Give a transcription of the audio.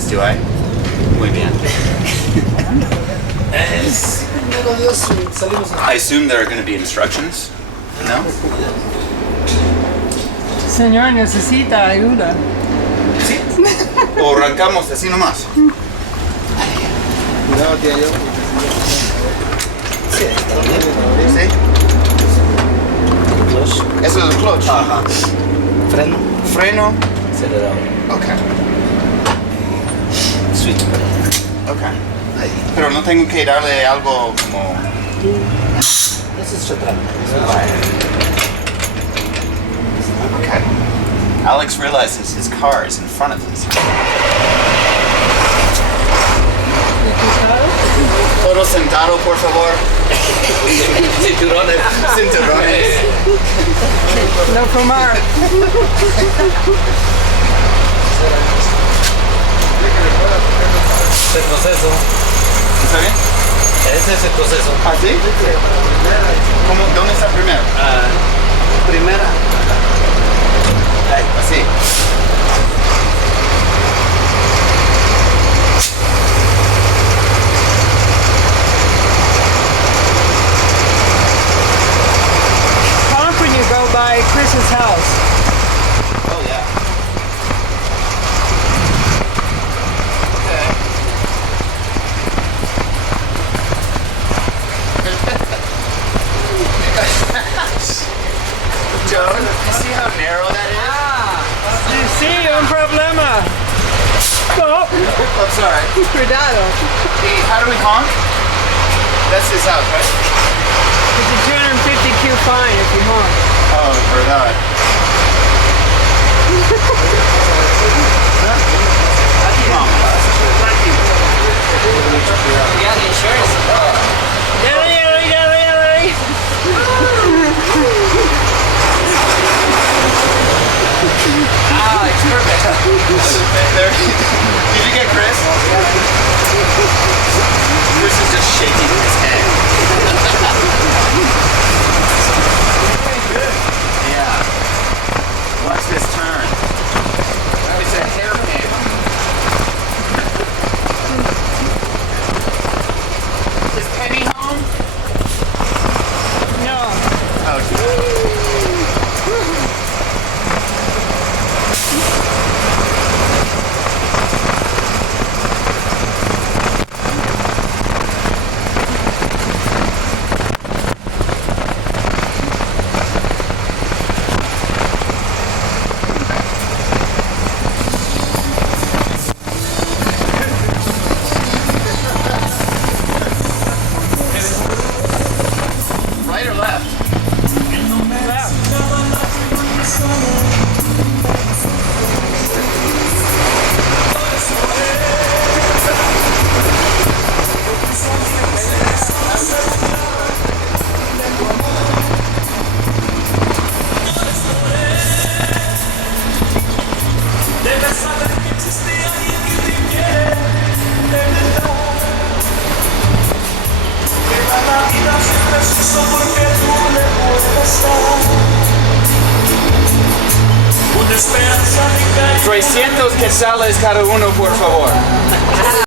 instructions, do I? Muy bien. I assume there are going to be instructions? No? Señor, necesita ayuda. Sí. O arrancamos así nomás. Cuidado, tía, yo. Sí. ¿Sí? Clutch. Eso es el clutch. Ajá. Freno. Freno. Acelerador. Ok. Switch. Ok. Ahí. Pero no tengo que darle algo como... Eso es chatarra. Okay. Alex realizes his car is in front of his. Todo sentado, por favor. Cinturones. Cinturones. No fumar. El proceso. ¿Está bien? Ese es el proceso. ¿Ah, sí? ¿Cómo? ¿Dónde está primero? Primera. Ahí, así. Honk when you go by Chris's house. Oh, yeah. Okay. Joan, you see how narrow that is? Sí, un problema. Oh, I'm sorry. cuidado. Hey, how do we honk? That's his house, right? It's a 250Q fine if you honk. Oh, verdad. Ya de insurance. Yelly. Ah, it's perfect. There. Did you get Chris? Chris is just shaking his head. Yeah. Watch this turn. It's a hairpin. Is Penny home? No. Oh, right or left? Debes saber que existe alguien que te quiere de verdad. Que la vida siempre es eso porque tú le puedes dar. Una esperanza de caer. 300 quetzales cada uno, por favor.